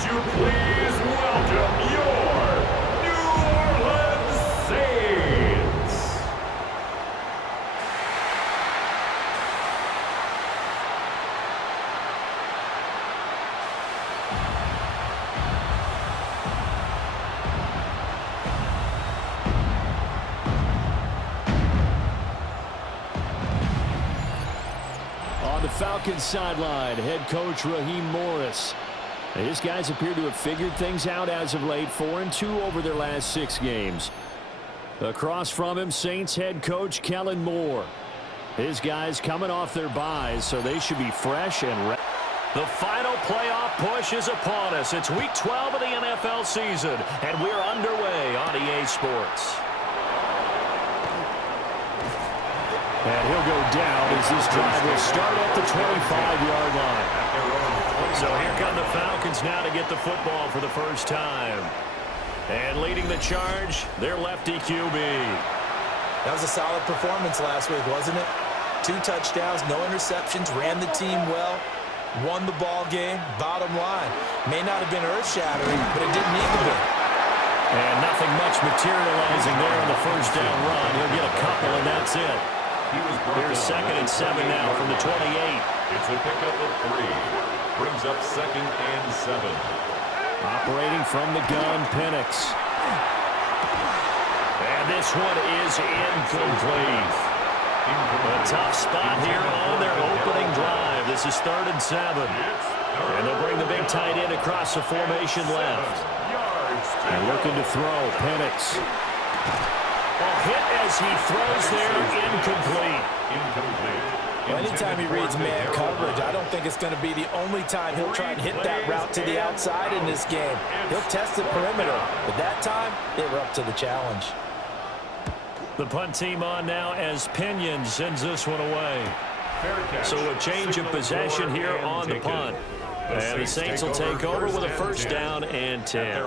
would you please welcome your New Orleans Saints? On the Falcons sideline, head coach Raheem Morris. His guys appear to have figured things out as of late, 4-2 over their last 6 games. Across from him, Saints head coach Kellen Moore. His guys coming off their byes, so they should be fresh and ready. The final playoff push is upon us. It's week 12 of the NFL season, and we're underway on EA Sports. And he'll go down as this drive will start at the 25-yard line. So here come the Falcons now to get the football for the first time. And leading the charge, their lefty QB. That was a solid performance last week, wasn't it? 2 touchdowns, no interceptions, ran the team well, won the ball game. Bottom line, may not have been earth-shattering, but it didn't need to be. And nothing much materializing there on the first down run. He'll get a couple, and that's it. Here's 2nd and 7 now from the 28. It's a pickup of 3. Brings up 2nd and 7. Operating from the gun, Penix. And this one is incomplete. A tough spot here on their opening drive. This is 3rd and 7. And they'll bring the big tight end across the formation left. And looking to throw, Penix. Hit as he throws there, incomplete. Well, anytime he reads man coverage, I don't think it's going to be the only time he'll try and hit that route to the outside in this game. He'll test the perimeter, but that time, they were up to the challenge. The punt team on now as Pinion sends this one away. So a change of possession here on the punt. And the Saints will take over with a first down and 10.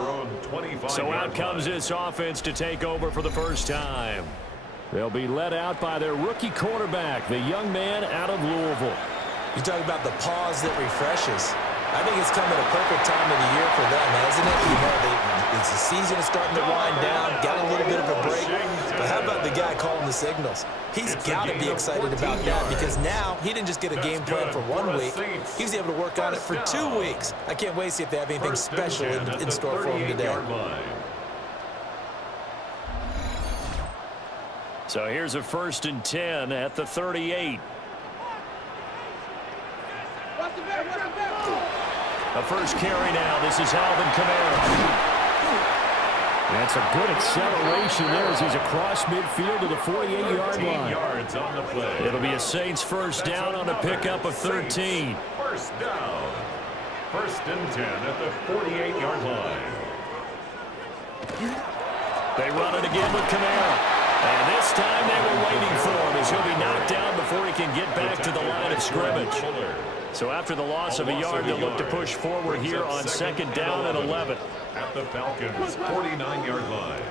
So out comes this offense to take over for the first time. They'll be led out by their rookie quarterback, the young man out of Louisville. You talk about the pause that refreshes. I think it's coming a perfect time of the year for them, hasn't it? You know, the season is starting to wind down, got a little bit of a break. But how about the guy calling the signals? He's got to be excited about that because now he didn't just get a game plan for 1 week. He was able to work on it for 2 weeks. I can't wait to see if they have anything special in store for him today. So here's a 1st and 10 at the 38. A first carry now. This is Alvin Kamara. That's a good acceleration there as he's across midfield to the 48-yard line. It'll be a Saints first down on a pickup of 13. First down. 1st and 10 at the 48-yard line. They run it again with Kamara. And this time they were waiting for him as he'll be knocked down before he can get back to the line of scrimmage. So after the loss of a yard, they'll look to push forward here on 2nd down and 11. At the Falcons' 49-yard line.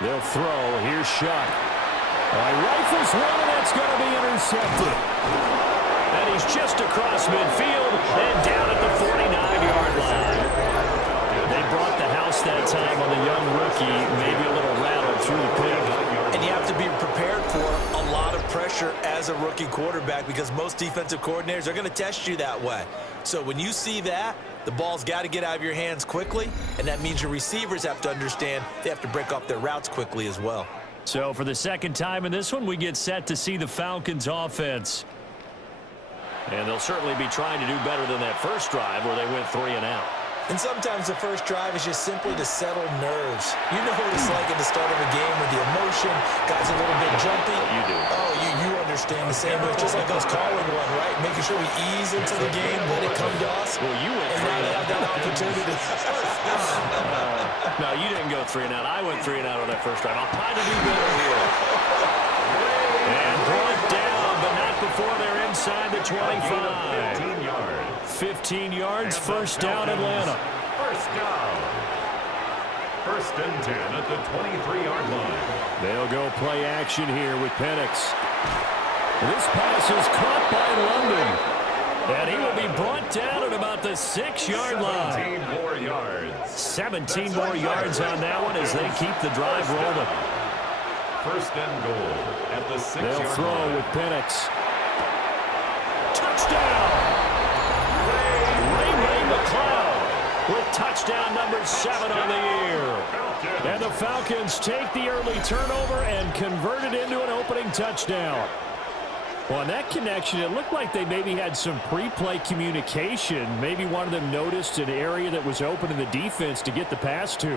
They'll throw. Here's Shuck. Rifles one, and that's going to be intercepted. And he's just across midfield and down at the 49-yard line. They brought the house that time on the young rookie, maybe a little rattled through the pick. And you have to be prepared for a lot of pressure as a rookie quarterback because most defensive coordinators are going to test you that way. So when you see that, the ball's got to get out of your hands quickly, and that means your receivers have to understand they have to break off their routes quickly as well. So for the 2nd time in this one, we get set to see the Falcons offense. And they'll certainly be trying to do better than that first drive where they went 3 and out. And sometimes the first drive is just simply to settle nerves. You know what it's like at the start of a game with the emotion, guys a little bit jumpy. You do. Oh, you understand the same way. It's just like us calling one, right? Making sure we ease into the game, let it come to us. Well, you went and now they have that opportunity. No, you didn't go 3 and out. I went 3 and out on that first drive. I'll try to do better here. And brought down, but not before they're inside the 25. 15 yards, first down, Atlanta. First down. 1st and 10 at the 23-yard line. They'll go play action here with Penix. This pass is caught by London. And he will be brought the 6-yard line. 17 more yards. 17 more yards on that one as they keep the drive rolling. First and goal at the 6-yard line. They'll throw with Penix. Touchdown! Ray McLeod with touchdown number 7 on the year. And the Falcons take the early turnover and convert it into an opening touchdown. Well, on that connection, it looked like they maybe had some pre-play communication. Maybe one of them noticed an area that was open in the defense to get the pass to.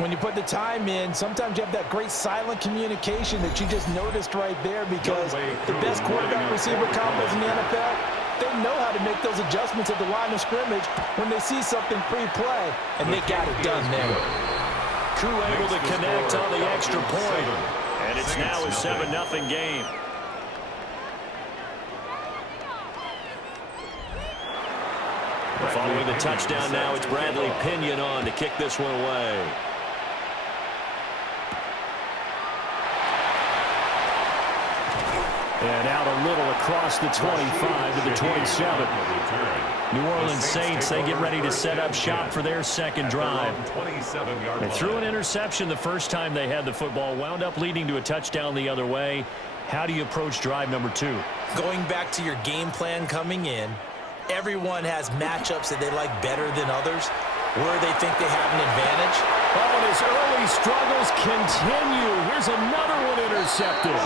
When you put the time in, sometimes you have that great silent communication that you just noticed right there, because the best quarterback-receiver combos in the NFL, they know how to make those adjustments at the line of scrimmage when they see something pre-play, and they got it done there. Crew able to connect on the extra point, and it's now a 7-0 game. Following the touchdown now, it's Bradley Pinion on to kick this one away. And out a little across the 25 to the 27. New Orleans Saints, they get ready to set up shop for their second drive. They threw an interception the first time they had the football, wound up leading to a touchdown the other way. How do you approach drive number 2? Going back to your game plan coming in, everyone has matchups that they like better than others, where they think they have an advantage. Oh, and his early struggles continue. Here's another one intercepted.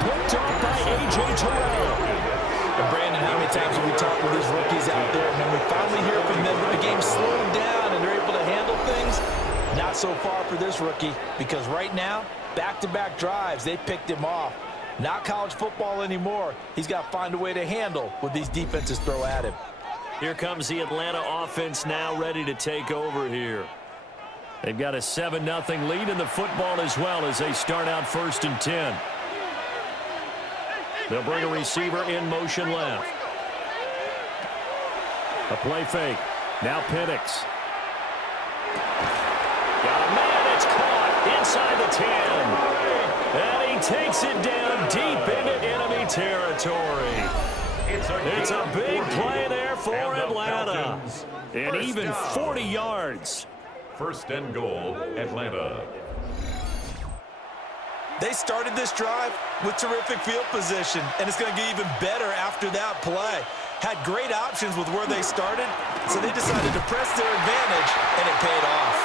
Picked off by A.J. Terrell. And Brandon, how many times have we talked with these rookies out there, and then we finally hear from them when the game's slowed down and they're able to handle things? Not so far for this rookie, because right now, back-to-back drives, they picked him off. Not college football anymore. He's got to find a way to handle what these defenses throw at him. Here comes the Atlanta offense now ready to take over here. They've got a 7-0 lead in the football as well as they start out 1st and 10. They'll bring a receiver in motion left. A play fake. Now Penix. Got a man. It's caught inside the 10. And he takes it down deep into enemy territory. It's a big play there for Atlanta. And even 40 yards. First and goal, Atlanta. They started this drive with terrific field position, and it's going to get even better after that play. Had great options with where they started, so they decided to press their advantage, and it paid off.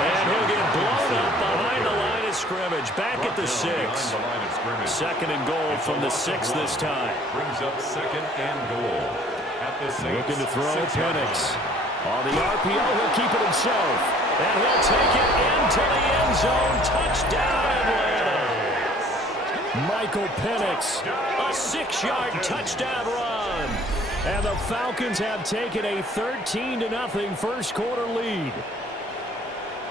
And he'll get blown up behind the line of scrimmage. Back at the 6. 2nd and goal from the 6 this time. Brings up 2nd and goal at the 6. Looking to throw Penix. On the RPO, he'll keep it himself. And he'll take it into the end zone. Touchdown, Atlanta. Michael Penix, a 6-yard touchdown run. And the Falcons have taken a 13-0 first quarter lead.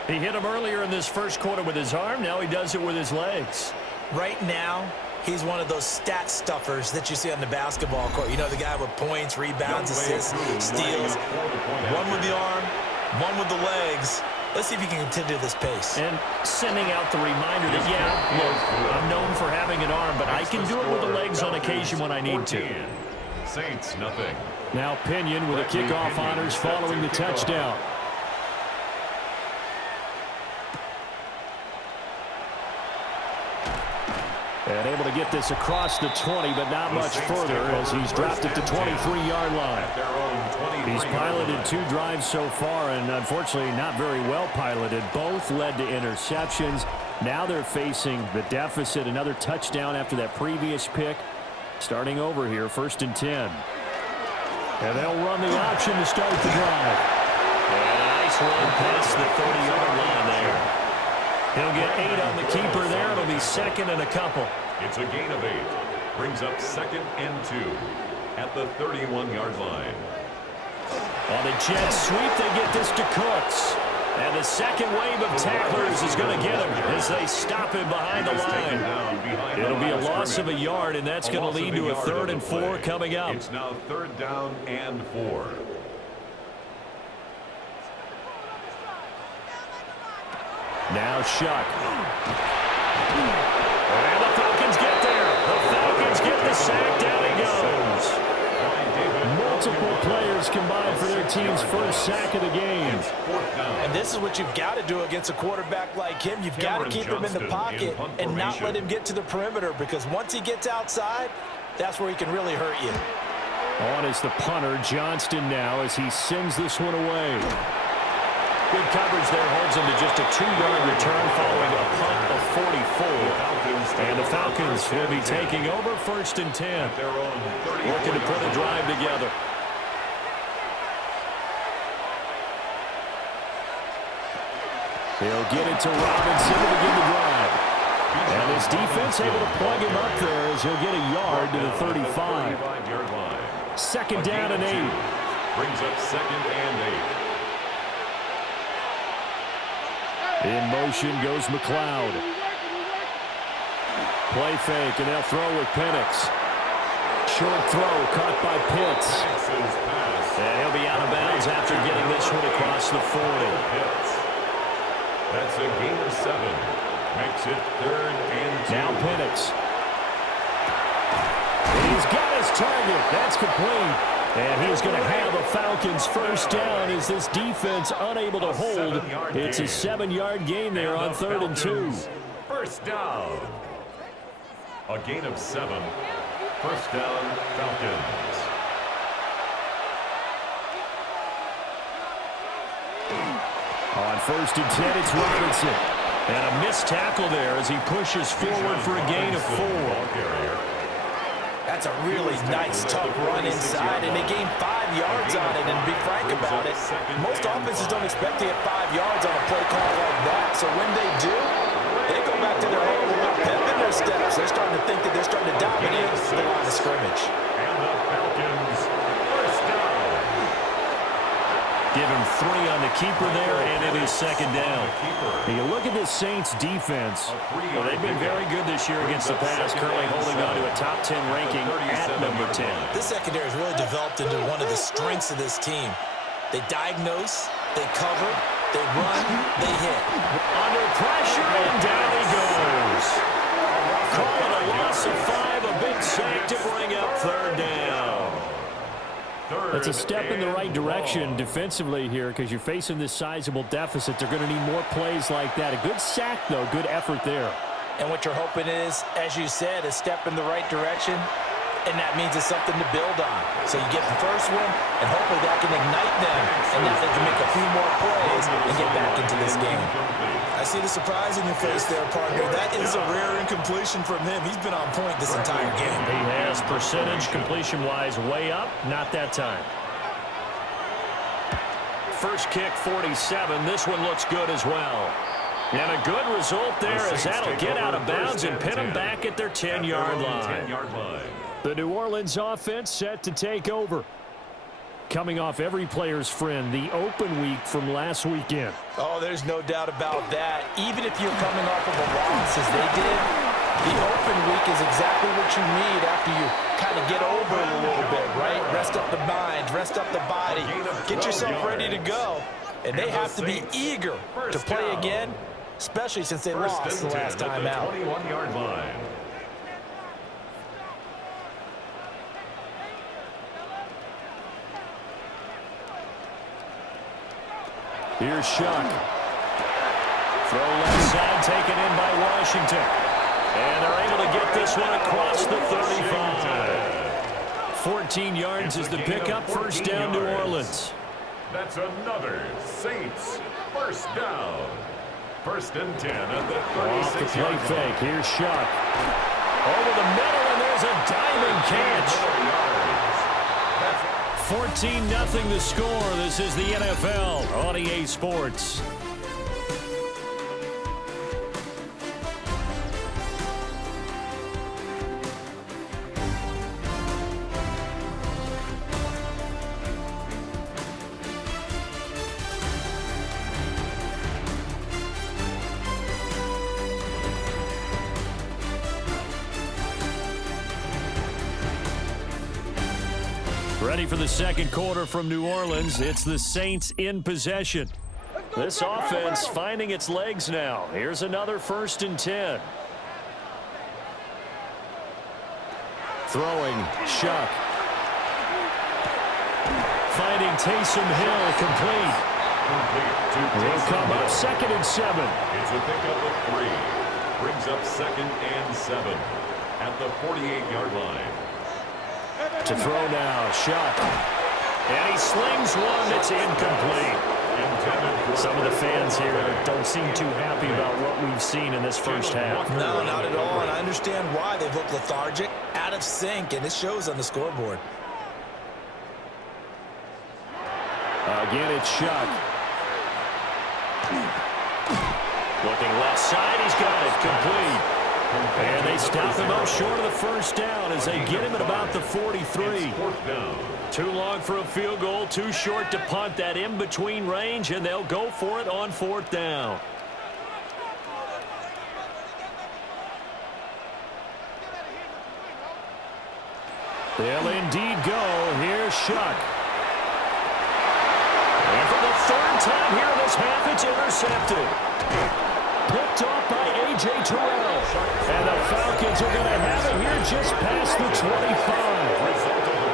He hit him earlier in this first quarter with his arm. Now he does it with his legs. Right now, he's one of those stat stuffers that you see on the basketball court. You know, the guy with points, rebounds, assists, steals. One with the arm, one with the legs. Let's see if he can continue this pace. And sending out the reminder that, yeah, look, I'm known for having an arm, but I can do it with the legs on occasion when I need to. Saints, nothing. Now Pinion with a kickoff honors following the touchdown. And able to get this across the 20, but not much further as he's dropped it to 23-yard line. He's piloted 2 drives so far, and unfortunately not very well piloted. Both led to interceptions. Now they're facing the deficit. Another touchdown after that previous pick. Starting over here, 1st and 10. And they'll run the option to start the drive. And a nice run past the 30-yard line there. He'll get 8 on the keeper there. It'll be 2nd and a couple. It's a gain of 8. Brings up 2nd and 2 at the 31-yard line. On the jet sweep, they get this to Cooks. And the second wave of tacklers is going to get him as they stop him behind the line. It'll be a loss of a yard, and that's going to lead to a 3rd and 4 coming up. It's now 3rd down and 4. Now Shuck. And the Falcons get there. The Falcons get the sack. Down he goes. Multiple players combined for their team's first sack of the game. And this is what you've got to do against a quarterback like him. You've got to keep him in the pocket and not let him get to the perimeter, because once he gets outside, that's where he can really hurt you. On is the punter, Johnston, now as he sends this one away. Good coverage there, holds him to just a 2-yard return following a punt of 44. And the Falcons will be taking over 1st and 10. Looking to put a drive together. He'll get it to Robinson to begin the drive. And his defense able to plug him up there as he'll get a yard to the 35. 2nd down and 8. Brings up 2nd and 8. In motion goes McLeod. Play fake, and they'll throw with Penix. Short throw caught by Pitts. And he'll be out of bounds after getting this one across the 40. That's a gain of 7. Makes it 3rd and 2. Now Penix. He's got his target. That's complete. And he's going to have a Falcons first down as this defense unable to hold. It's a 7-yard gain there on 3rd and 2. First down. A gain of 7. First down, Falcons. On 1st and 10, it's Robinson. And a missed tackle there as he pushes forward for a gain of 4. That's a really nice, tough run inside, and they gained 5 yards on it. And to be frank about it, most offenses don't expect to get 5 yards on a play call like that. So when they do, they go back to their own little pep in their steps. They're starting to think that they're starting to dominate the line of scrimmage. And the Falcons first down. Give him 3 on the keeper there, and it is 2nd down. And you look at this Saints defense. Well, they've been very good this year against the pass, currently holding on to a top 10 ranking at number 10. This secondary has really developed into one of the strengths of this team. They diagnose, they cover, they run, they hit. Under pressure, and down he goes. Call it a loss of 5, a big sack to bring up 3rd down. It's a step in the right direction defensively here because you're facing this sizable deficit. They're going to need more plays like that. A good sack, though. Good effort there. And what you're hoping is, as you said, a step in the right direction, and that means it's something to build on. So you get the first one, and hopefully that can ignite them, and now they can make a few more plays and get back into this game. I see the surprise in your face there, partner. That is a rare incompletion from him. He's been on point this entire game. He has percentage completion-wise way up. Not that time. First kick, 47. This one looks good as well. And a good result there as that'll get out of bounds and pin them back at their 10-yard line. The New Orleans offense set to take over. Coming off every player's friend, the open week from last weekend. Oh, there's no doubt about that. Even if you're coming off of a loss as they did, the open week is exactly what you need after you kind of get over it a little bit, right? Rest up the mind, rest up the body, get yourself ready to go. And they have to be eager to play again, especially since they lost the last time out. 21-yard line. Here's Shuck. Throw left side, taken in by Washington. And they're able to get this one across the 35. 14 yards is the pickup. First down, New Orleans. That's another Saints first down. 1st and 10 at the 36-yard line. Off the play fake. Here's Shuck. Over the middle, and there's a diving catch. 14-0 the score. This is the NFL on EA Sports. Ready for the second quarter from New Orleans. It's the Saints in possession. This offense finding its legs now. Here's another 1st and 10. Throwing, Shuck. finding Taysom Hill complete. Will come up 2nd and 7. It's a pickup of 3. Brings up 2nd and 7 at the 48-yard line. To throw now, Shuck. And he slings one that's incomplete. Some of the fans here don't seem too happy about what we've seen in this first half. No, not at all, and I understand why. They've looked lethargic, out of sync, and it shows on the scoreboard. Again, it's Shuck. Looking left side, he's got it complete. And they stop him up short of the first down as they get him at about the 43. Too long for a field goal, too short to punt. That in-between range, and they'll go for it on 4th down. They'll indeed go. Here's Shuck. And for the 3rd time here in this half, it's intercepted. Picked off by A.J. Terrell. And the Falcons are going to have it here just past the 25.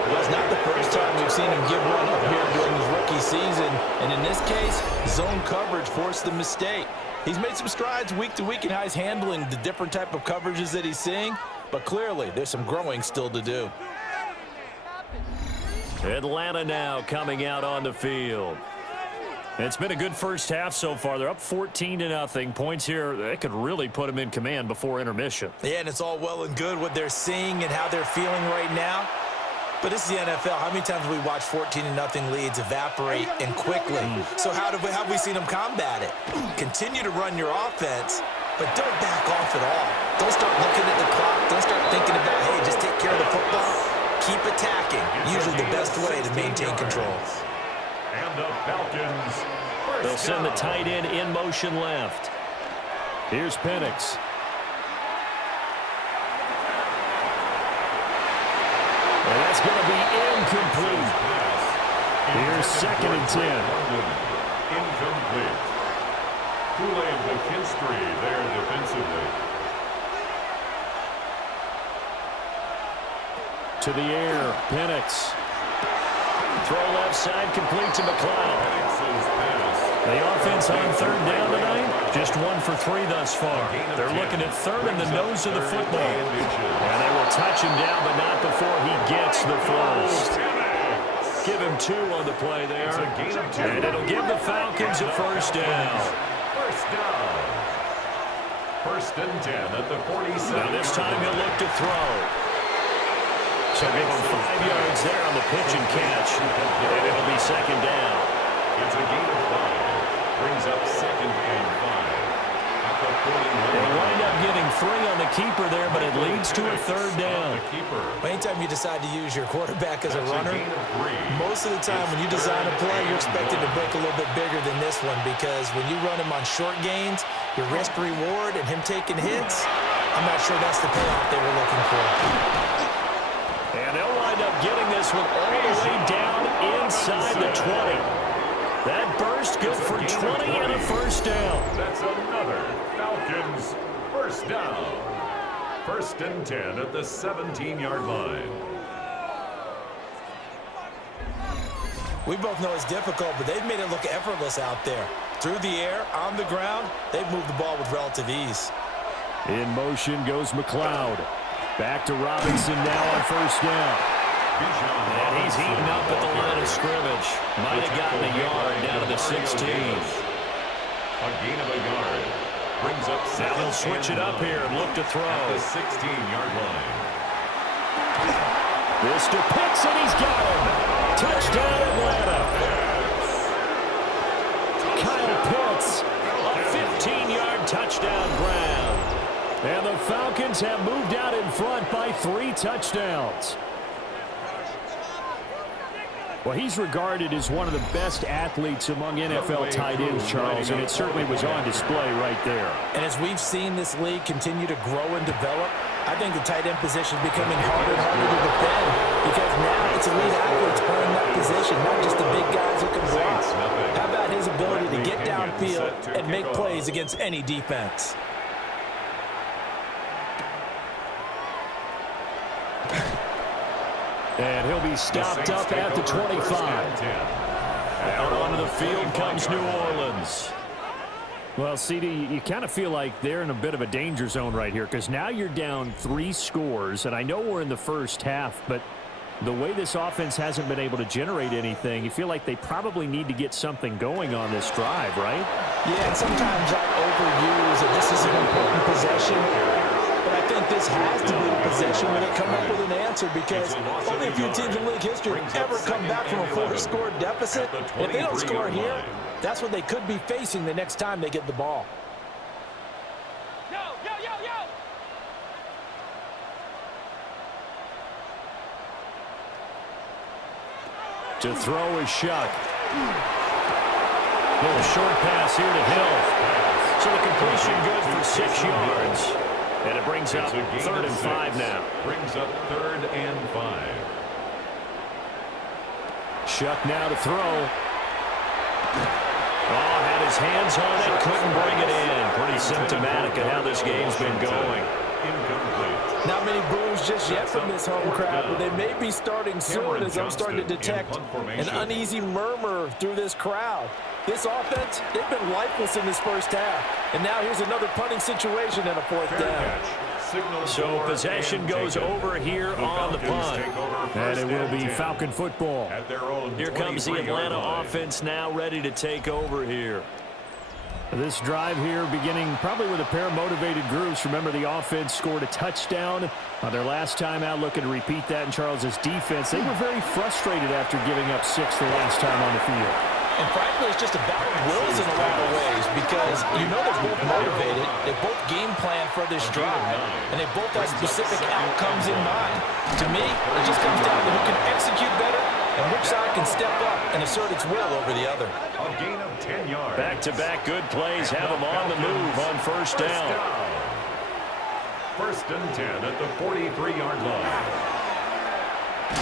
Well, it's not the first time we've seen him give one up here during his rookie season. And in this case, zone coverage forced the mistake. He's made some strides week to week in how he's handling the different type of coverages that he's seeing. But clearly, there's some growing still to do. Atlanta now coming out on the field. It's been a good first half so far. They're up 14-0. Points here, they could really put them in command before intermission. Yeah, and it's all well and good what they're seeing and how they're feeling right now. But this is the NFL. How many times have we watched 14-0 leads evaporate and quickly? So how have we seen them combat it? Continue to run your offense, but don't back off at all. Don't start looking at the clock. Don't start thinking about, hey, just take care of the football. Keep attacking. Usually the best way to maintain control. And the Falcons. They'll send the tight end in motion left. Here's Penix. And that's going to be incomplete. Here's 2nd and 10. Incomplete. Kool-Aid McKinstry there defensively. To the air, Penix. Throw left side, complete to McLeod. The offense on 3rd down tonight, just 1 for 3 thus far. They're looking at 3rd in the nose of the football. And they will touch him down, but not before he gets the first. Give him 2 on the play there. And it'll give the Falcons a first down. First down. 1st and 10 at the 47. Now this time he'll look to throw. So give him 5 yards there on the pitch and catch. And it'll be 2nd down. It's a gain of 5. Brings up 2nd and 5. At the 41. They wind up getting 3 on the keeper there, but it leads to a 3rd down. Anytime you decide to use your quarterback as a runner, most of the time when you design a play, you're expected to break a little bit bigger than this one, because when you run him on short gains, your risk-reward and him taking hits, I'm not sure that's the payoff they were looking for. And they'll wind up getting this one all the way down inside the 20. That burst good for 20 and a first down. That's another Falcons first down. 1st and 10 at the 17-yard line. We both know it's difficult, but they've made it look effortless out there. Through the air, on the ground, they've moved the ball with relative ease. In motion goes McLeod. Back to Robinson now on first down. And he's heating up at the line of scrimmage. Might have gotten a yard down to the 16. A gain of a yard. Brings up 7. Now they'll switch it up here and look to throw. At the 16-yard line. This to Pitts, and he's got him. Touchdown, Atlanta. Kyle Pitts, a 15-yard touchdown grab. And the Falcons have moved out in front by 3 touchdowns. Well, he's regarded as one of the best athletes among NFL tight ends, Charles, and it certainly was on display right there. And as we've seen this league continue to grow and develop, I think the tight end position is becoming harder and harder to defend, because now it's elite athletes playing that position, not just the big guys who can block. How about his ability to get downfield and make plays against any defense? And he'll be stopped up at the 25. Out onto the field comes New Orleans. Well, CD, you kind of feel like they're in a bit of a danger zone right here because now you're down 3 scores, and I know we're in the first half, but the way this offense hasn't been able to generate anything, you feel like they probably need to get something going on this drive, right? Yeah, and sometimes I overuse that this is an important possession, but I think this has to be a possession where they come up with an answer because only a few teams in league history have ever come back from a 4-score deficit. If they don't score here, that's what they could be facing the next time they get the ball. To throw is Shuck. Little short pass here to Hill. So the completion good for 6 yards. And it brings up 3rd and 5 now. Brings up 3rd and 5. Shuck now to throw. Oh, had his hands on it, couldn't bring it in. Pretty symptomatic of how this game's been going. Incomplete. Not many boos just yet from this home crowd, but they may be starting soon as I'm starting to detect an uneasy murmur through this crowd. This offense, they've been lifeless in this first half. And now here's another punting situation and a 4th down. So possession goes over here on the punt. And it will be Falcon football. Here comes the Atlanta offense now ready to take over here. This drive here beginning probably with a pair of motivated groups. Remember, the offense scored a touchdown on their last time out. Looking to repeat that in Charles's defense. They were very frustrated after giving up 6 the last time on the field. And frankly, it's just a battle of wills in a lot of ways because you know they're both motivated, they both game plan for this drive, and they both have specific outcomes in mind. To me, it just comes down to who can execute better and which side can step up and assert its will over the other. A gain of 10 yards. Back-to-back good plays have them on the move on 1st down. 1st and 10 at the 43-yard line. 2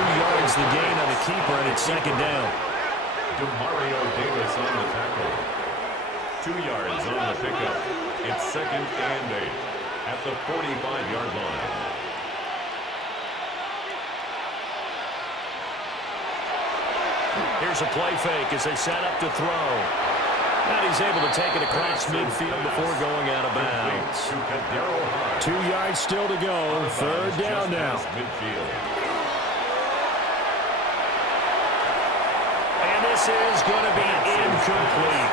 yards the gain on the keeper, and it's 2nd down. Demario Davis on the tackle. 2 yards on the pickup. It's 2nd and 8 at the 45-yard line. Here's a play fake as they set up to throw. And he's able to take it across midfield before going out of bounds. 2 yards still to go. 3rd down now. This is going to be incomplete.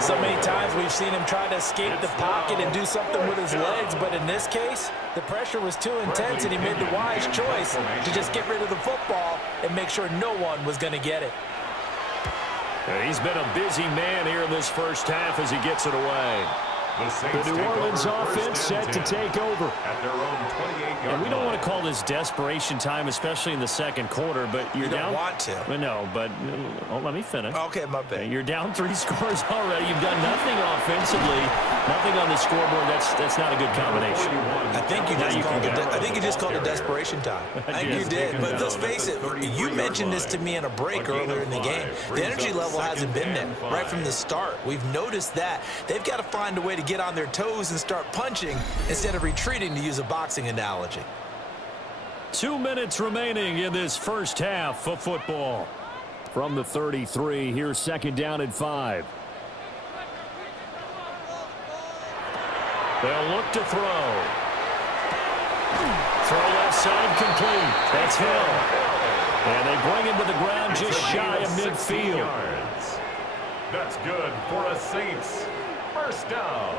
So many times we've seen him try to escape the pocket and do something with his legs, but in this case, the pressure was too intense and he made the wise choice to just get rid of the football and make sure no one was going to get it. He's been a busy man here in this first half as he gets it away. The New Orleans offense set to take over. At their own 28-yard and we don't want to call this desperation time, especially in the 2nd quarter, but you're you down. Don't want to. Well, no, but let me finish. Okay, my bad. You're down 3 scores already. You've done nothing offensively, nothing on the scoreboard. That's not a good combination. I think you just called it desperation time. I think you did. But let's face it, you mentioned this to me in a break earlier in the game. The energy level hasn't been there right from the start. We've noticed that. They've got to find a way to get on their toes and start punching instead of retreating, to use a boxing analogy. 2 minutes remaining in this first half of football. From the 33, here's 2nd down and 5. They'll look to throw. Throw left side complete. That's Hill. And they bring him to the ground just shy of midfield. That's good for a Saints. 1st down.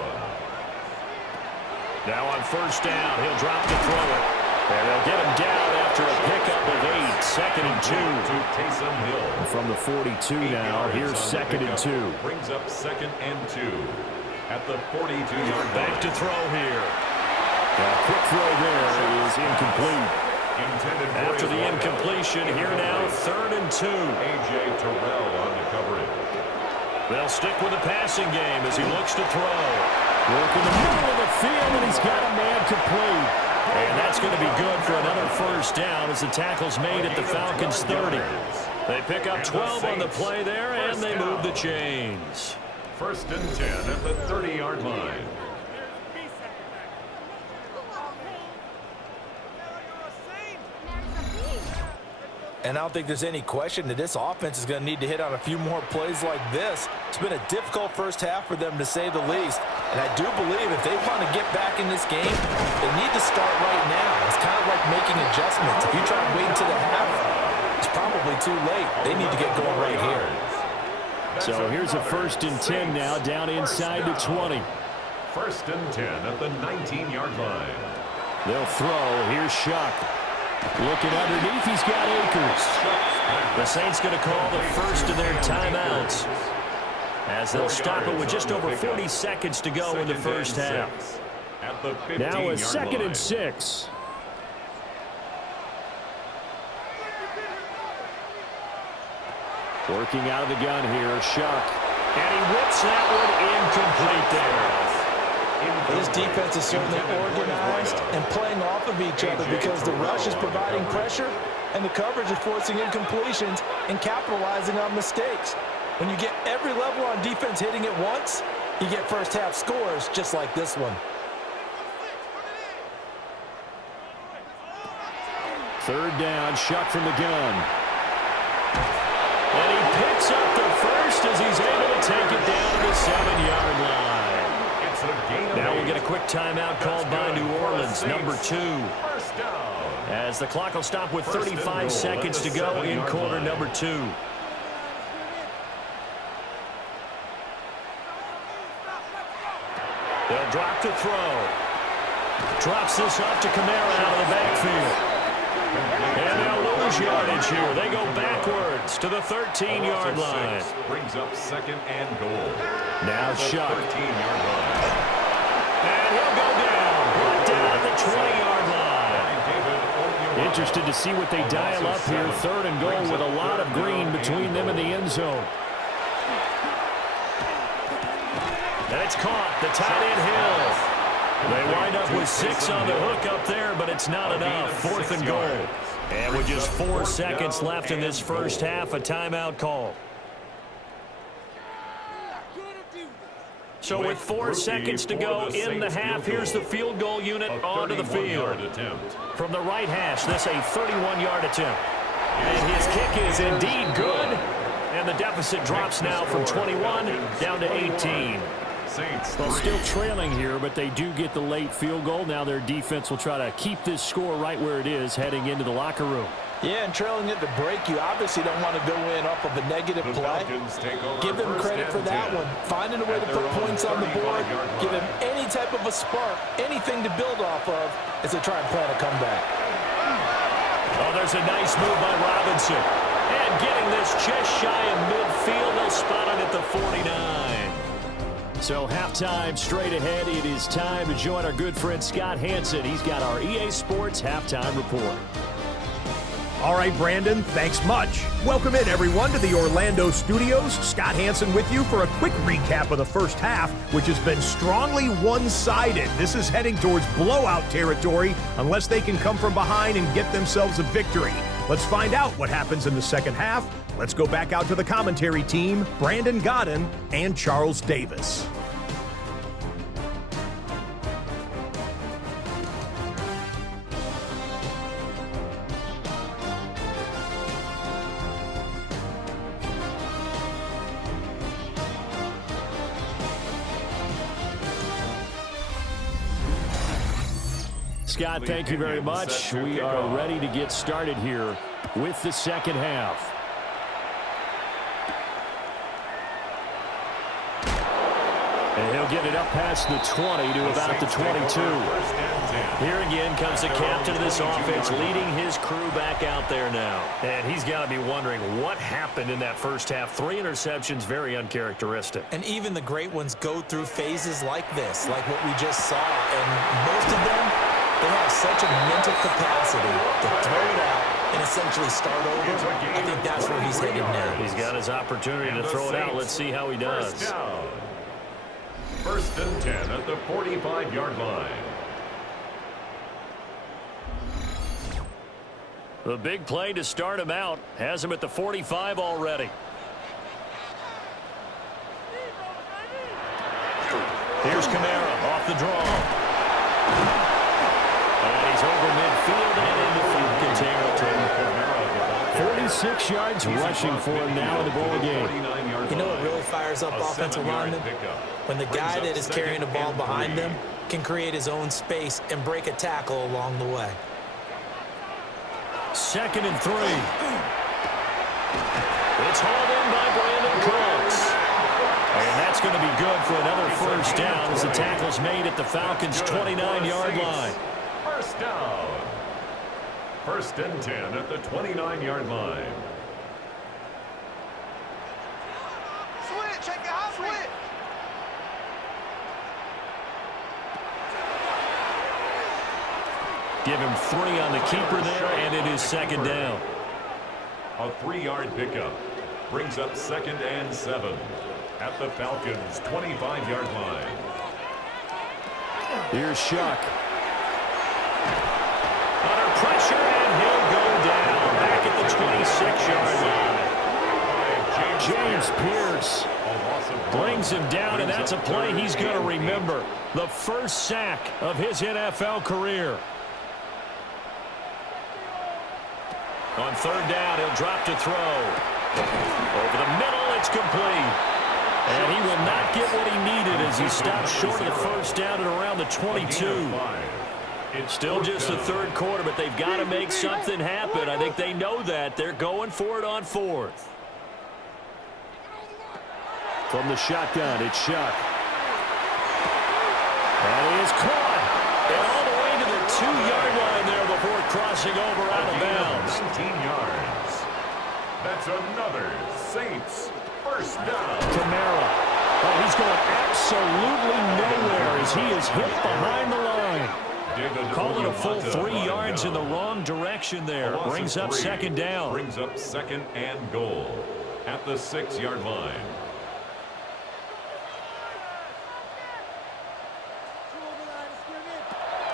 Now on 1st down, he'll drop to throw it. And they'll get him down after a pickup of 8. 2nd and 2. To Taysom Hill. From the 42 now, here's 2nd and 2. Brings up 2nd and 2 at the 42-yard line. Back to throw here. A quick throw there is incomplete. After the incompletion, here now, 3rd and 2. A.J. Terrell on the coverage. They'll stick with the passing game as he looks to throw. Work in the middle of the field, and he's got a man complete. And that's going to be good for another 1st down as the tackle's made at the Falcons' 30. They pick up 12 on the play there, and they move the chains. 1st and 10 at the 30-yard line. And I don't think there's any question that this offense is going to need to hit on a few more plays like this. It's been a difficult first half for them, to say the least. And I do believe if they want to get back in this game, they need to start right now. It's kind of like making adjustments. If you try to wait until the half, it's probably too late. They need to get going right here. So here's a 1st and 10 now, down inside the 20. 1st and 10 at the 19-yard line. They'll throw. Here's Shuck. Looking underneath, he's got Akers. The Saints going to call the first of their timeouts, as they'll stop it with just over 40 seconds to go in the first half. Now a 2nd and 6. Working out of the gun here, Shuck. And he whips that one incomplete there. This defense is certainly organized and playing off of each other because the rush is providing pressure and the coverage is forcing incompletions and capitalizing on mistakes. When you get every level on defense hitting it once, you get first half scores just like this one. 3rd down, Shuck from the gun. And he picks up the first as he's able to take it down to the 7-yard line. Now we'll get a quick timeout called by New Orleans, number 2. As the clock will stop with 35 seconds to go in quarter number 2. They'll drop to throw. Drops this off to Kamara out of the backfield. And they'll lose yardage here. They go backwards to the 13-yard line. Brings up 2nd and goal. Now Shuck. 13-yard line. And he'll go down. Brought down at the 20-yard line. Interested to see what they dial up here. 3rd and goal with a lot of green between them and the end zone. And it's caught. The tight end Hill. They wind up with 6 on the hook up there, but it's not enough. 4th and goal. And with just 4 seconds left in this first half, a timeout call. So with 4 seconds to go in the half, here's the field goal unit onto the field. From the right hash, this a 31-yard attempt. And his kick is indeed good. And the deficit drops now from 21 down to 18. Well, still trailing here, but they do get the late field goal. Now their defense will try to keep this score right where it is heading into the locker room. Yeah, and trailing at the break, you obviously don't want to go in off of a negative play. Give them credit for that one. Finding a way to put points on the board, give them any type of a spark, anything to build off of as they try and plan a comeback. Oh, there's a nice move by Robinson. And getting this just shy of midfield, they'll spot it at the 49. So halftime straight ahead. It is time to join our good friend Scott Hansen. He's got our EA Sports halftime report. All right, Brandon, thanks much. Welcome in, everyone, to the Orlando studios. Scott Hansen with you for a quick recap of the first half, which has been strongly one-sided. This is heading towards blowout territory unless they can come from behind and get themselves a victory. Let's find out what happens in the second half. Let's go back out to the commentary team, Brandon Godden and Charles Davis. Scott, thank you very much. We are ready to get started here with the second half. And he'll get it up past the 20 to about the 22. Here again comes the captain of this offense, leading his crew back out there now. And he's got to be wondering what happened in that first half. 3 interceptions, very uncharacteristic. And even the great ones go through phases like this, like what we just saw. And most of them, they have such a mental capacity to throw it out and essentially start over. I think that's where he's headed now. He's got his opportunity to throw it out. Let's see how he does. 1st and 10 at the 45-yard line. The big play to start him out has him at the 45 already. Here's Kamara off the draw. And he's over midfield and into Falcon territory. 26 yards rushing for him now in the ball game. You know what really fires up offensive linemen? When the guy that is carrying the ball behind them can create his own space and break a tackle along the way. 2nd and 3. It's hauled in by Brandon Cooks. And that's going to be good for another first down as the tackle's made at the Falcons' 29-yard line. First down. 1st and 10 at the 29-yard line. Switch, check it out, switch. Give him 3 on the keeper there, and it is 2nd down. A 3-yard pickup brings up 2nd and 7 at the Falcons' 25-yard line. Here's Shuck. Under pressure, and he'll go down back at the 26-yard line. James Pierce brings him down, and that's a play he's going to remember. The first sack of his NFL career. On 3rd down, he'll drop to throw. Over the middle, it's complete. And he will not get what he needed as he stops short of the first down at around the 22. It's still just the 3rd quarter, but they've got to make something happen. I think they know that. They're going for it on 4th. From the shotgun, it's Shuck. And he is caught. And all the way to the 2-yard line there before crossing over out of bounds. 19 yards. That's another Saints first down. Kamara. Oh, he's going absolutely nowhere as he is hit behind the line. Call it a full 3 yards in the wrong direction there. Brings up 2nd down. Brings up 2nd and goal at the 6-yard line.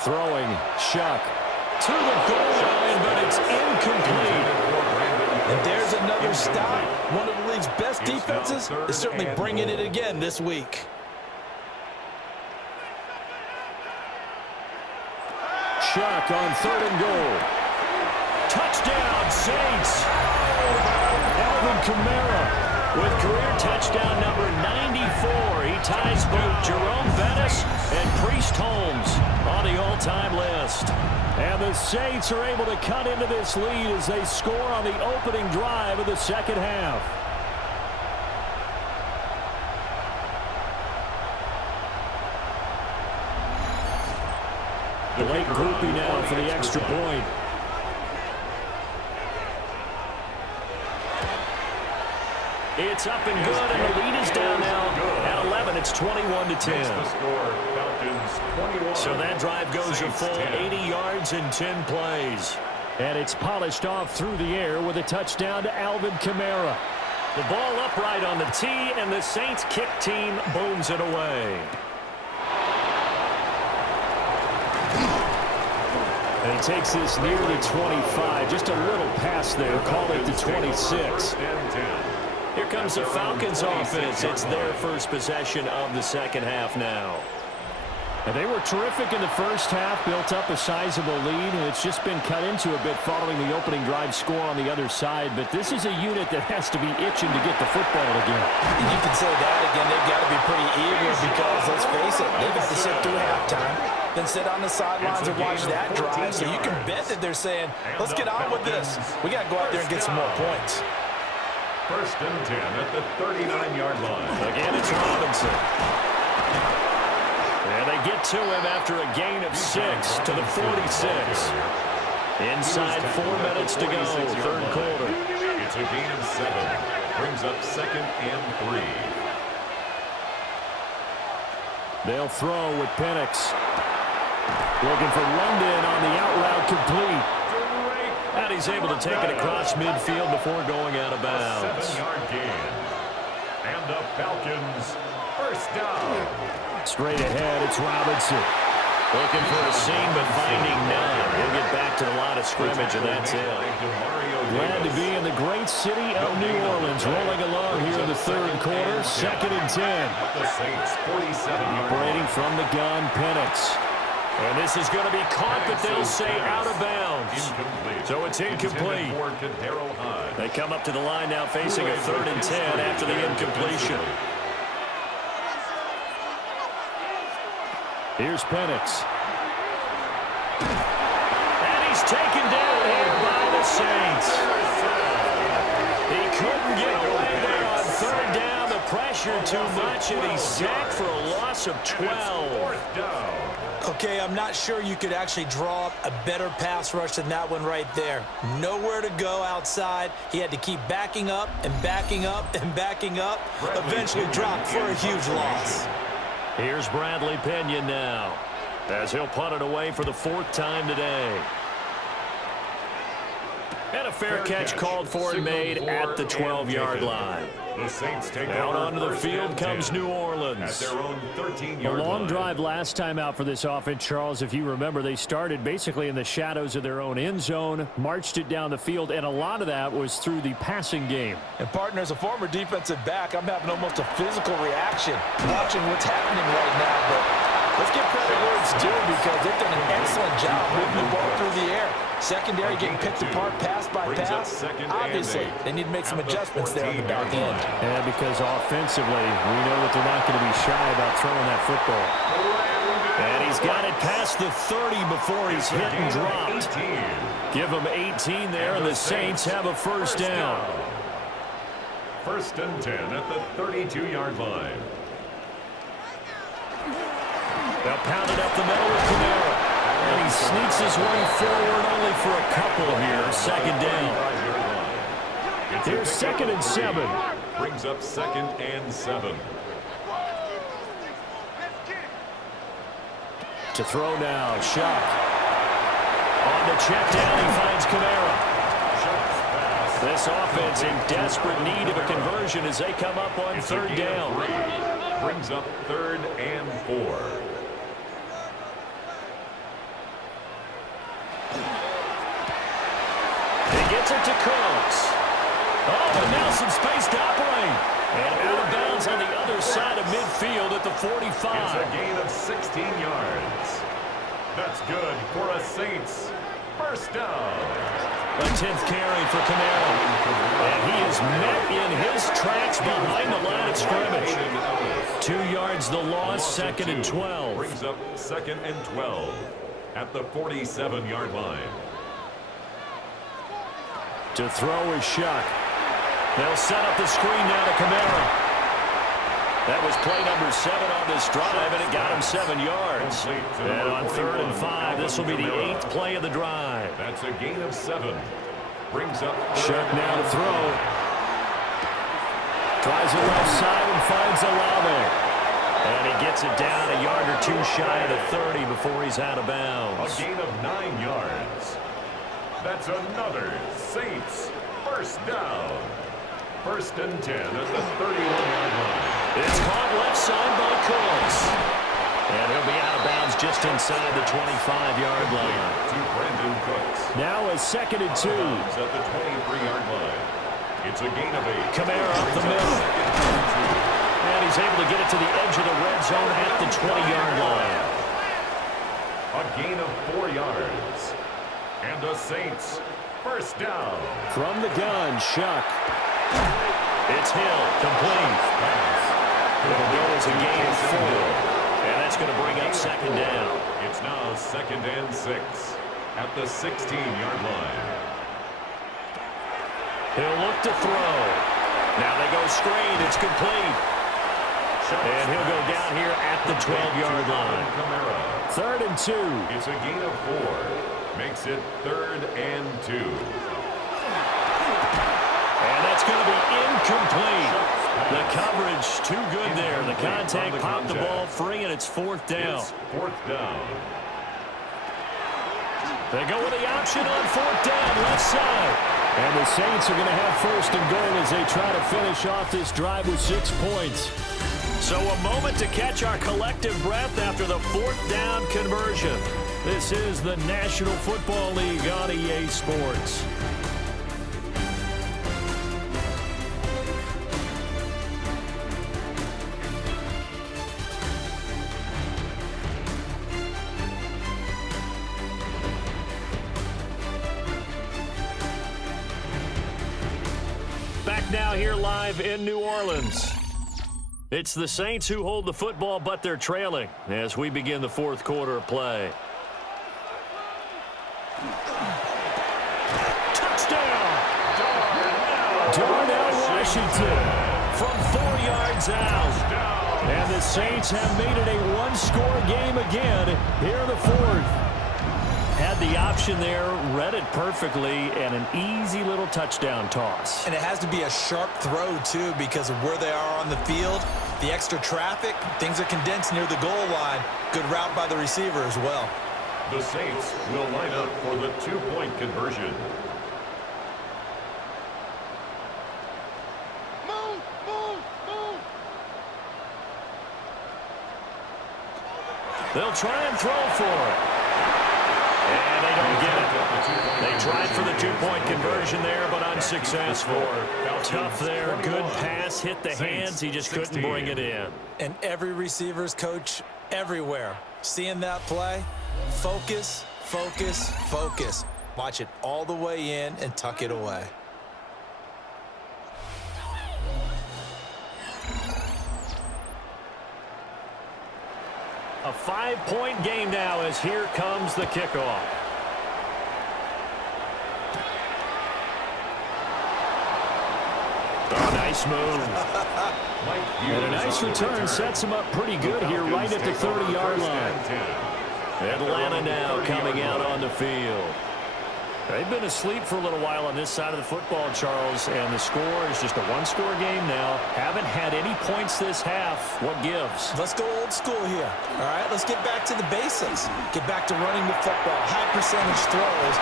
Throwing, Shuck to the goal line, but it's incomplete. And there's another stop. One of the league's best defenses is certainly bringing it again this week. Shuck on 3rd and goal. Touchdown, Saints. Alvin Kamara with career touchdown number 94. He ties both Jerome Bettis and Priest Holmes on the all-time list. And the Saints are able to cut into this lead as they score on the opening drive of the 2nd half. Blake Groupie now for the extra point. It's up and good, and the lead is down now at 11. It's 21-10. So that drive goes a full 80 yards in 10 plays. And it's polished off through the air with a touchdown to Alvin Kamara. The ball upright on the tee, and the Saints kick team booms it away. And he takes this near the 25. Just a little pass there. Call it the 26. Here comes the Falcons offense. It's their first possession of the 2nd half now. And they were terrific in the first half, built up a sizable lead, and it's just been cut into a bit following the opening drive score on the other side. But this is a unit that has to be itching to get the football again. And you can say that again. They've got to be pretty eager because, let's face it, they've got to sit through halftime, then sit on the sidelines and watch that drive. So you can bet that they're saying, let's get on with this. We got to go out there and get some more points. 1st and 10 at the 39-yard line. Again, it's Robinson. And they get to him after a gain of 6 to the 46. Inside 4 minutes to go, 3rd quarter. It's a gain of 7. Brings up 2nd and 3. They'll throw with Penix. Looking for London on the out route complete. And he's able to take it across midfield before going out of bounds. 7-yard gain. And the Falcons first down. Straight ahead, it's Robinson. Looking for a seam, but finding none. He'll get back to the line of scrimmage, and that's it. Glad to be in the great city of New Orleans. Rolling along here in the 3rd quarter, 2nd and 10. The Saints 47-yard Operating from the gun, Penix. And this is going to be caught, but they'll say out of bounds. So it's incomplete. They come up to the line now facing a 3rd and 10 after the incompletion. Here's Penix. And he's taken down here by the Saints. He couldn't get away there on 3rd down. The pressure too much, and he's sacked for a loss of 12. Okay, I'm not sure you could actually draw up a better pass rush than that one right there. Nowhere to go outside. He had to keep backing up and backing up and backing up. Eventually dropped for a huge loss. Here's Bradley Pinion now, as he'll punt it away for the 4th time today. And a fair catch called for and made at the 12-yard line. The Saints take out onto the field comes New Orleans. At their own 13-yard line. A long line. drive last time out for this offense, Charles. If you remember, they started basically in the shadows of their own end zone, marched it down the field, and a lot of that was through the passing game. And, partner, as a former defensive back, I'm having almost a physical reaction watching what's happening right now. But let's give credit where it's due because they've done an excellent job moving the ball through the air. Secondary getting picked apart pass by pass. Obviously, they need to make some adjustments there on the back end. Yeah, because offensively, we know that they're not going to be shy about throwing that football. And he's got it past the 30 before he's hit and dropped. Give him 18 there, and the Saints have a 1st down. 1st and 10 at the 32-yard line. They'll pound it up the middle with Kamara. And he sneaks his way forward only for a couple here. 2nd down. Here's 2nd and 7. Brings up 2nd and 7. To throw now, Shuck. On the check down, he finds Kamara. This offense in desperate need of a conversion as they come up on 3rd down. Brings up 3rd and 4. Gets it to Cooks. Oh, and now some space to operate. And out of bounds on the other side of midfield at the 45. It's a gain of 16 yards. That's good for a Saints 1st down. A 10th carry for Kamara. And he is met in his tracks behind the line of scrimmage. 2 yards the loss, 2nd and 12. Brings up 2nd and 12 at the 47-yard line. To throw is Shuck. They'll set up the screen now to Kamara. That was play number 7 on this drive, and it got him 7 yards. And on 3rd and 5, this will be the 8th play of the drive. That's a gain of 7. Brings up Shuck now to throw. Tries it left side and finds Olave. And he gets it down a yard or 2 shy of the 30 before he's out of bounds. A gain of 9 yards. That's another Saints 1st down. 1st and 10 at the 31-yard line. It's caught left side by Cooks. And he'll be out of bounds just inside the 25-yard line. To Brandon Cooks. Now a 2nd and 2. At the 23-yard line. It's a gain of 8. Kamara up the middle. And he's able to get it to the edge of the red zone at the 20-yard line. A gain of 4 yards. And the Saints 1st down. From the gun, Shuck. It's Hill, complete. It'll go as a gain of 4. And that's going to bring up 2nd down. It's now 2nd and 6 at the 16-yard line. He'll look to throw. Now they go screen. It's complete. And he'll go down here at the 12-yard line. 3rd and 2. It's a gain of 4. Makes it 3rd and 2. And that's going to be incomplete. The coverage too good there. The contact popped the ball free, and it's 4th down. It's 4th down. They go with the option on 4th down, left side. And the Saints are going to have 1st and goal as they try to finish off this drive with 6 points. So a moment to catch our collective breath after the 4th down conversion. This is the National Football League on EA Sports. Back now here live in New Orleans. It's the Saints who hold the football, but they're trailing as we begin the fourth quarter of play. Touchdown! Darnell Washington from 4 yards out. And the Saints have made it a one-score game again here in the fourth. Had the option there, read it perfectly, and an easy little touchdown toss. And it has to be a sharp throw, too, because of where they are on the field. The extra traffic, things are condensed near the goal line. Good route by the receiver as well. The Saints will line up for the two-point conversion. Move, move, move. They'll try and throw for it. And they don't get it. They tried for the two-point conversion there, but unsuccessful. Tough there. Good pass. Hit the hands. He just couldn't bring it in. And every receiver's coach everywhere. Seeing that play, focus, focus, focus. Watch it all the way in and tuck it away. A 5-point game now as here comes the kickoff. Oh, nice move. And a nice return sets him up pretty good here right at the 30-yard line. Atlanta now coming out on the field. They've been asleep for a little while on this side of the football, Charles, and the score is just a one-score game now. Haven't had any points this half. What gives? Let's go old school here. All right, let's get back to the basics. Get back to running the football, high percentage throws.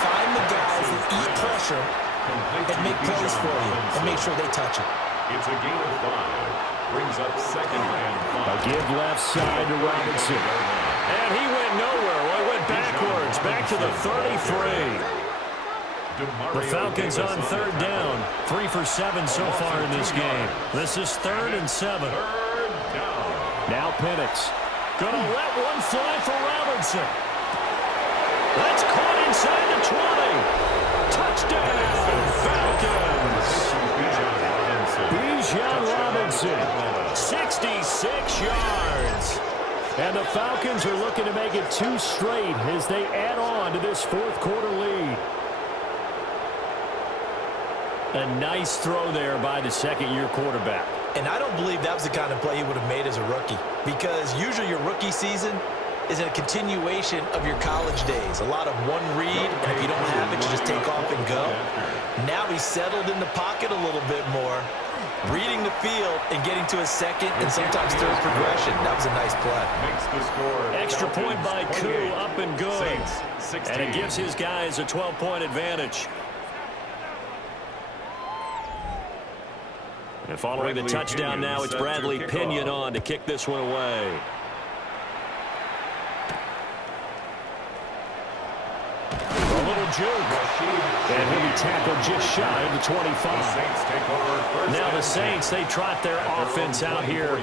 Find the guys that eat pressure and make plays for you and make sure they touch it. It's a gain of 5. Brings up second and 5. A give left side to Robinson. And he went nowhere. Well, he went backwards, back to the 33. The Falcons on third down. 3 for 7 so far in this game. This is 3rd and 7. Now Penix. Gonna let one fly for Robinson. That's caught inside the 20. Touchdown, Falcons. Bijan Robinson, 66 yards. And the Falcons are looking to make it 2 straight as they add on to this fourth quarter lead. A nice throw there by the second-year quarterback. And I don't believe that was the kind of play he would have made as a rookie, because usually your rookie season is a continuation of your college days. A lot of one read, and if you don't have it, you just take off and go. Now he's settled in the pocket a little bit more, reading the field and getting to a second and sometimes third progression. That was a nice play. Makes the score. Extra point by Koo, up and good. Saints, 16. And it gives his guys a 12-point advantage. And following the touchdown now, it's Bradley Pinion on to kick this one away. A little juke. And he'll be tackled just shy of the 25. Now the Saints, they trot their offense out here.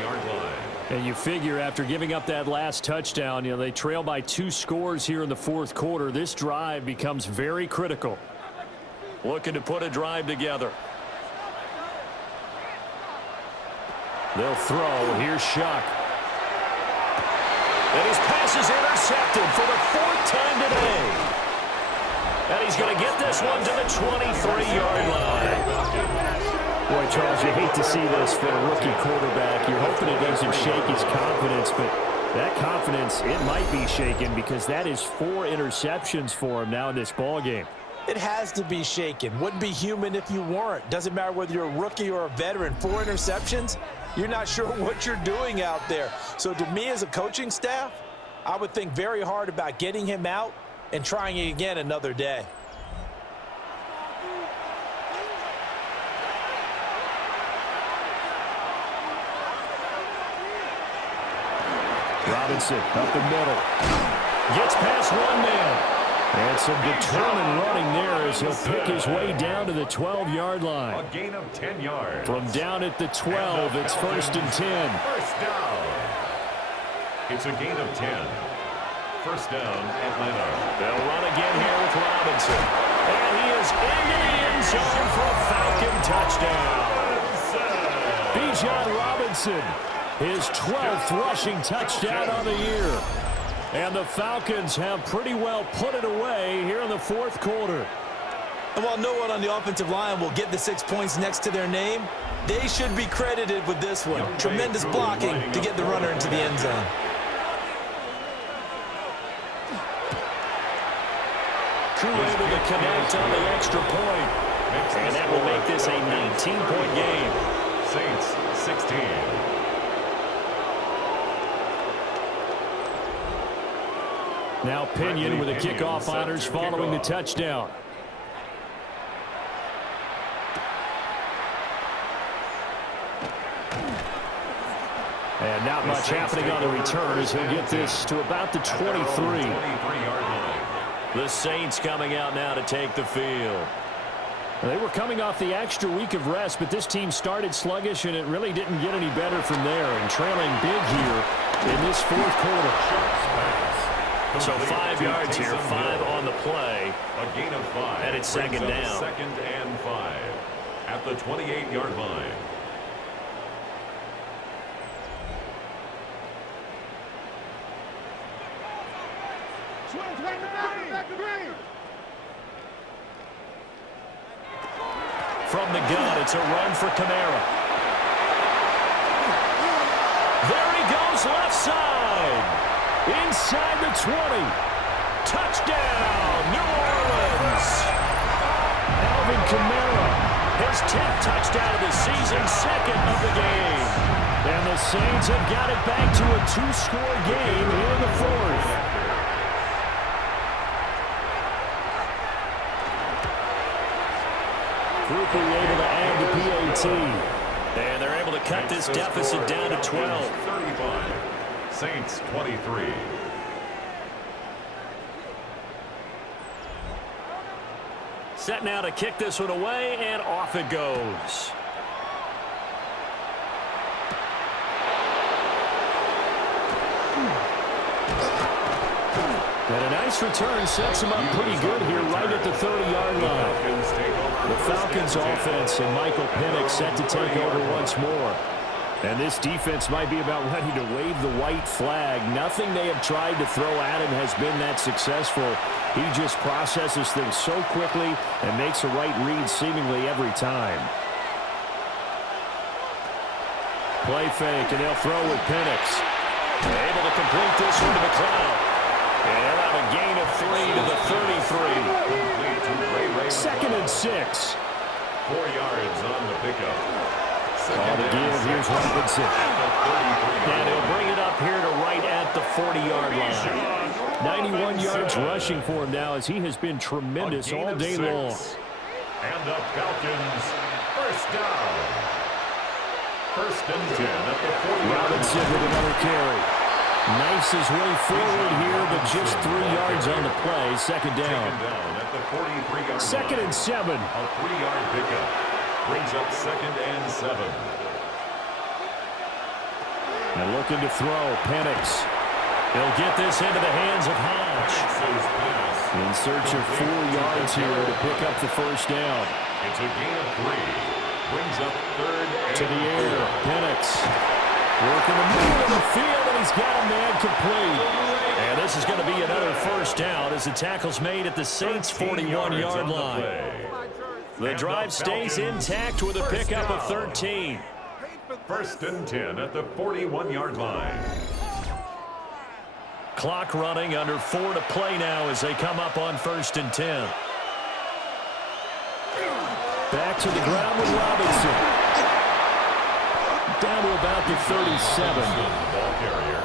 And you figure after giving up that last touchdown, you know, they trail by 2 scores here in the fourth quarter. This drive becomes very critical. Looking to put a drive together. They'll throw. Here's Shuck. And his pass is intercepted for the 4th time today. And he's going to get this one to the 23-yard line. Boy, Charles, you hate to see this for a rookie quarterback. You're hoping it doesn't shake his confidence, but that confidence, it might be shaken because that is 4 interceptions for him now in this ballgame. It has to be shaken. Wouldn't be human if you weren't. Doesn't matter whether you're a rookie or a veteran. 4 interceptions, you're not sure what you're doing out there. So to me as a coaching staff, I would think very hard about getting him out and trying it again another day. Robinson up the middle. Gets past one man. And some determined running there as he'll pick his way down to the 12-yard line. A gain of 10 yards. From down at the 12, it's 1st and 10. First down. It's a gain of 10. First down, Atlanta. They'll run again here with Robinson. And he is into the end zone for a Falcon touchdown. Bijan Robinson, his 12th rushing touchdown on the year. And the Falcons have pretty well put it away here in the fourth quarter. And while no one on the offensive line will get the 6 points next to their name, they should be credited with this one. Tremendous blocking to get the runner into the end zone. Crew able to connect on the extra point. And that will make this a 19-point game. Saints 16. Now Pinion with the kickoff honors following the touchdown. And not much happening on the return as he'll get this to about the 23. 23-yard line. The Saints coming out now to take the field. They were coming off the extra week of rest, but this team started sluggish, and it really didn't get any better from there. And trailing big here in this fourth quarter. So 5 yards here, 5 on the play. A gain of 5. And it's second down. Second and 5 at the 28-yard line. From the gun, it's a run for Kamara. There he goes, left side. Inside the 20. Touchdown, New Orleans. Alvin Kamara, his 10th touchdown of the season, second of the game. And the Saints have got it back to a 2-score game here in the fourth. Group will be able to add the PAT. And they're able to cut this deficit down to 12. 35. Saints 23. Set now to kick this one away, and off it goes. And a nice return sets him up pretty good here right at the 30-yard line. The Falcons offense and Michael Penix set to take over once more. And this defense might be about ready to wave the white flag. Nothing they have tried to throw at him has been that successful. He just processes things so quickly and makes a right read seemingly every time. Play fake, and they'll throw with Penix. Able to complete this one to McLeod. And they'll have a gain of 3 to the 33. Second and 6. 4 yards on the pickup. On the give, here's Robinson. And he'll bring it up here to right at the 40-yard line. 91 yards rushing for him now as he has been tremendous all day long. And the Falcons first down. First and 10 at the 40. Robinson with another carry. Knifes his way forward here, but just 3 yards on the play. Second down. At the 43-yard Second and 7. A 3-yard pickup brings up second and 7. And looking to throw, Penix. He'll get this into the hands of Hodge. In search of 4 yards here to pick up the first down. It's a gain of 3. Brings up third and to the air. Penix working the middle of the field, and he's got a man complete. And this is going to be another first down as the tackle's made at the Saints' 41-yard line. The drive stays intact with a pickup of 13. First and 10 at the 41-yard line. Clock running, under 4 to play now as they come up on first and 10. Back to the ground with Robinson. Down to about the 37. Ball carrier.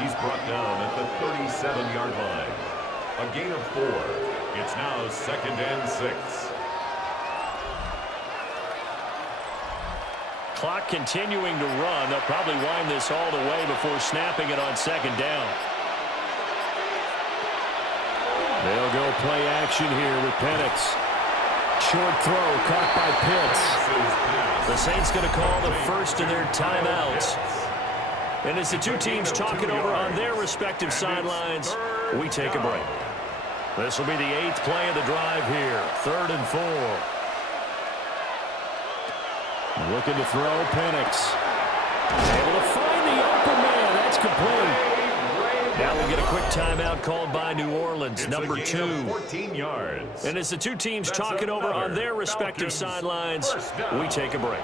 He's brought down at the 37-yard line. A gain of 4. It's now second and 6. Clock continuing to run. They'll probably wind this all the way before snapping it on second down. They'll go play action here with Penix. Short throw caught by Pitts. The Saints going to call the first of their timeouts. And as the two teams talk it over on their respective sidelines, we take a break. This will be the 8th play of the drive here. 3rd and 4. Looking to throw, Penix. Able to find the open man. That's complete. Now we'll get a quick timeout called by New Orleans, It's number 2. 14 yards. And as the two teams talk it over on their respective sidelines, we take a break.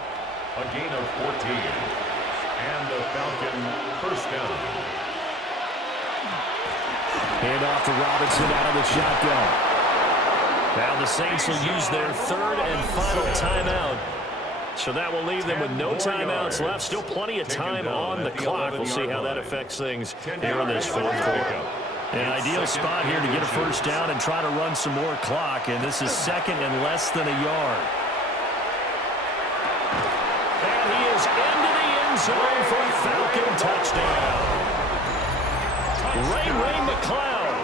A gain of 14. And the Falcon first down. Hand off to Robinson out of the shotgun. Now the Saints will use their third and final timeout. So that will leave them with no timeouts left. Still plenty of time on the clock. We'll see how that affects things here in this fourth quarter. An ideal spot here to get a first down and try to run some more clock. And this is second and less than a yard. And he is into the end zone for a Falcon touchdown. Ray McCloud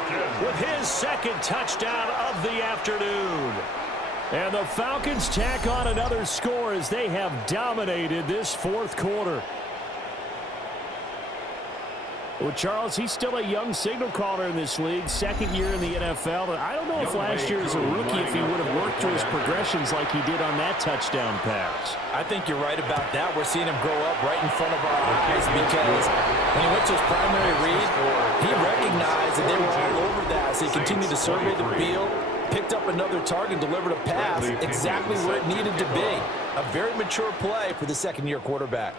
with his second touchdown of the afternoon. And the Falcons tack on another score as they have dominated this fourth quarter. Well, Charles, he's still a young signal caller in this league, second year in the NFL. I don't know if last year as a rookie if he would have worked through his progressions like he did on that touchdown pass. I think you're right about that. We're seeing him grow up right in front of our eyes because when he went to his primary read, he recognized that they were all over that as he continued to survey the field, picked up another target, delivered a pass exactly where it needed to be. A very mature play for the second-year quarterback.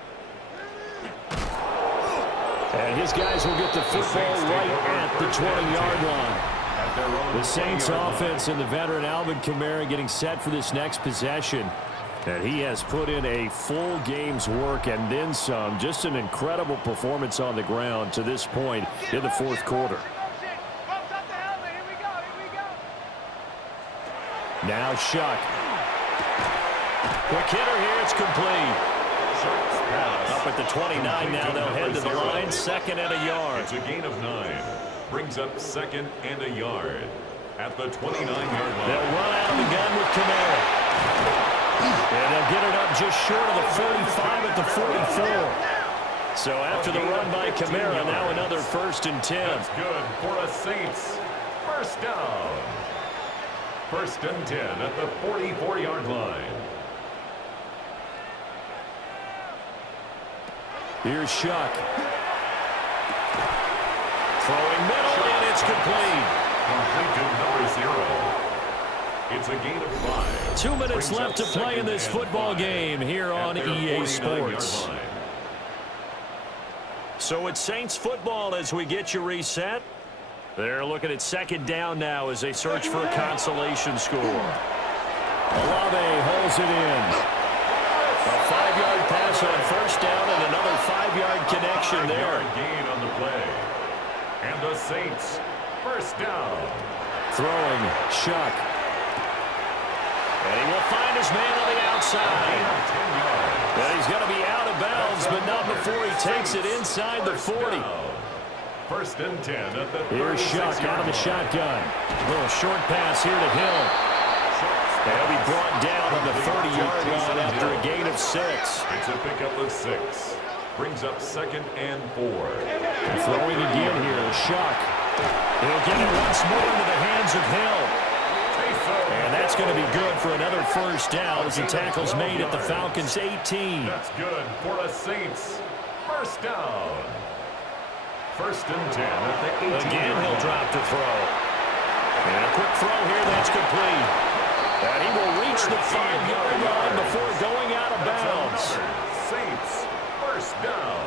And his guys will get the football right at the 20-yard line. The Saints offense and the veteran Alvin Kamara getting set for this next possession. And he has put in a full game's work and then some. Just an incredible performance on the ground to this point in the fourth quarter. Now Shuck. Quick hitter here. It's complete. Up at the 29 now. They'll head to the line. Second and a yard. It's a gain of 9. Brings up second and a yard at the 29-yard line. They'll run out of the gun with Kamara. And they'll get it up just short of the 45 at the 44. So after the run by Kamara, now another 1st and 10. That's good for a Saints first down. 1st and 10 at the 44-yard line. Here's Shuck. Throwing middle, and it's complete. Complete to number 0. It's a gain of 5. 2 minutes left to play in this football game here on EA Sports. So it's Saints football as we get you reset. They're looking at second down now as they search for a consolation score. Olave holds it in. A 5-yard pass on first down and another 5-yard connection there. Gain on the play. And the Saints first down. Throwing Shuck. And he will find his man on the outside. And he's going to be out of bounds, but not before he takes it inside the 40. 1st and 10 at the 36-yard line. Here's Shuck out of the shotgun. Little short pass here to Hill. They'll be brought down on the 30-yard line after a gain of 6. It's a pickup of 6. Brings up second and 4. Throwing again here, Shuck. He'll get it once more into the hands of Hill. And that's going to be good for another first down as the tackle's made at the Falcons' 18. That's good for a Saints first down. 1st and 10 at the 18. Again, he'll drop to throw. And a quick throw here, that's complete. And he will reach the 5-yard line before going out of bounds. Saints first down.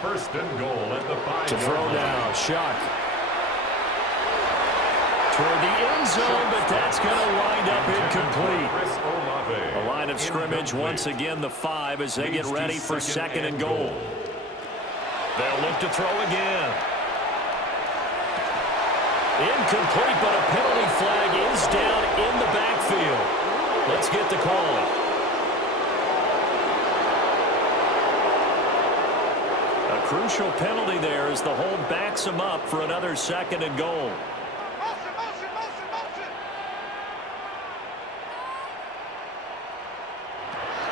1st and goal at the 5-yard line. To throw now, Shuck. Toward the end zone, but that's going to wind up incomplete. A line of scrimmage once again, the 5 as they get ready for 2nd and goal. They'll look to throw again. Incomplete, but a penalty flag is down in the backfield. Let's get the call. A crucial penalty there as the hold backs him up for another 2nd and goal.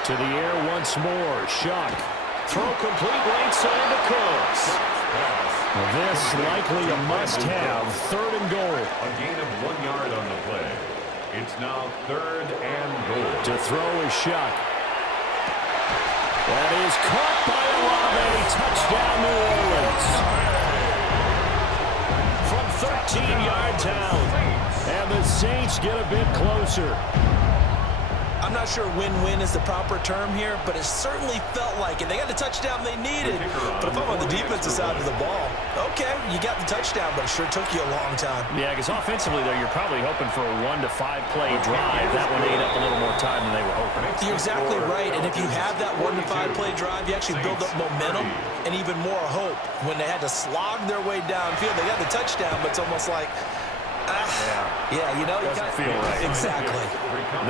To the air once more. Shuck. Throw complete right side to Cooks. This likely a must-have. 3rd and goal. A gain of 1 yard on the play. It's now 3rd and goal. To throw is Shuck. That is caught by Olave. Touchdown, New Orleans. From 13 yards out. And the Saints get a bit closer. I'm not sure win-win is the proper term here, but it certainly felt like it. They got the touchdown they needed. But if I'm on the defensive side of the ball, okay, you got the touchdown, but it sure took you a long time. Yeah, because offensively, though, you're probably hoping for a 1 to 5 play drive. That one ate up a little more time than they were hoping. You're exactly right, and if you have that 1 to 5 play drive, you actually build up momentum and even more hope. When they had to slog their way downfield, they got the touchdown, but it's almost like, yeah, you know, doesn't feel right. Exactly.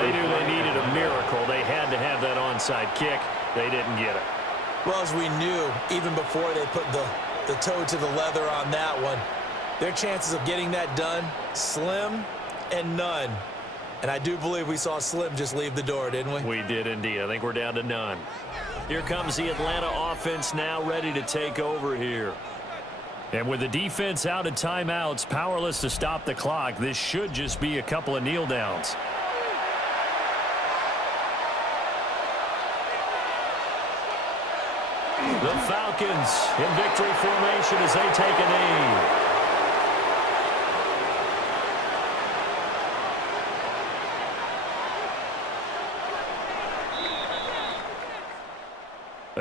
They knew they needed a miracle. They had to have that onside kick. They didn't get it. Well, as we knew, even before they put the toe to the leather on that one, their chances of getting that done, slim and none. And I do believe we saw Slim just leave the door, didn't we? We did indeed. I think we're down to none. Here comes the Atlanta offense now ready to take over here. And with the defense out of timeouts, powerless to stop the clock, this should just be a couple of kneel downs. The Falcons in victory formation as they take a knee.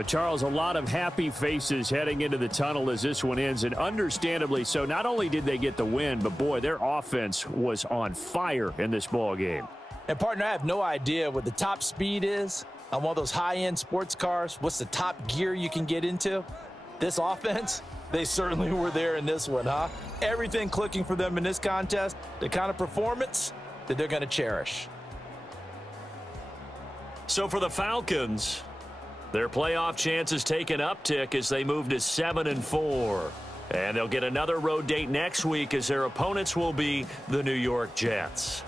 Charles, a lot of happy faces heading into the tunnel as this one ends, and understandably so. Not only did they get the win, but, boy, their offense was on fire in this ball game. And, partner, I have no idea what the top speed is on one of those high-end sports cars. What's the top gear you can get into? This offense, they certainly were there in this one, huh? Everything clicking for them in this contest, the kind of performance that they're going to cherish. So for the Falcons, their playoff chances take an uptick as they move to 7-4. And they'll get another road date next week as their opponents will be the New York Jets.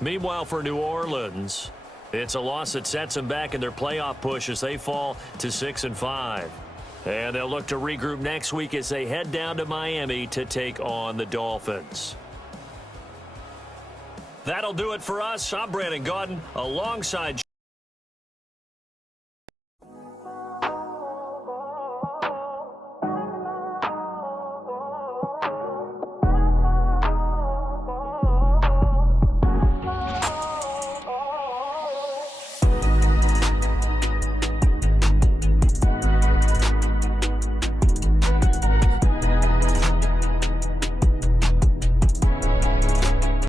Meanwhile, for New Orleans, it's a loss that sets them back in their playoff push as they fall to 6-5. And they'll look to regroup next week as they head down to Miami to take on the Dolphins. That'll do it for us. I'm Brandon Gaudin alongside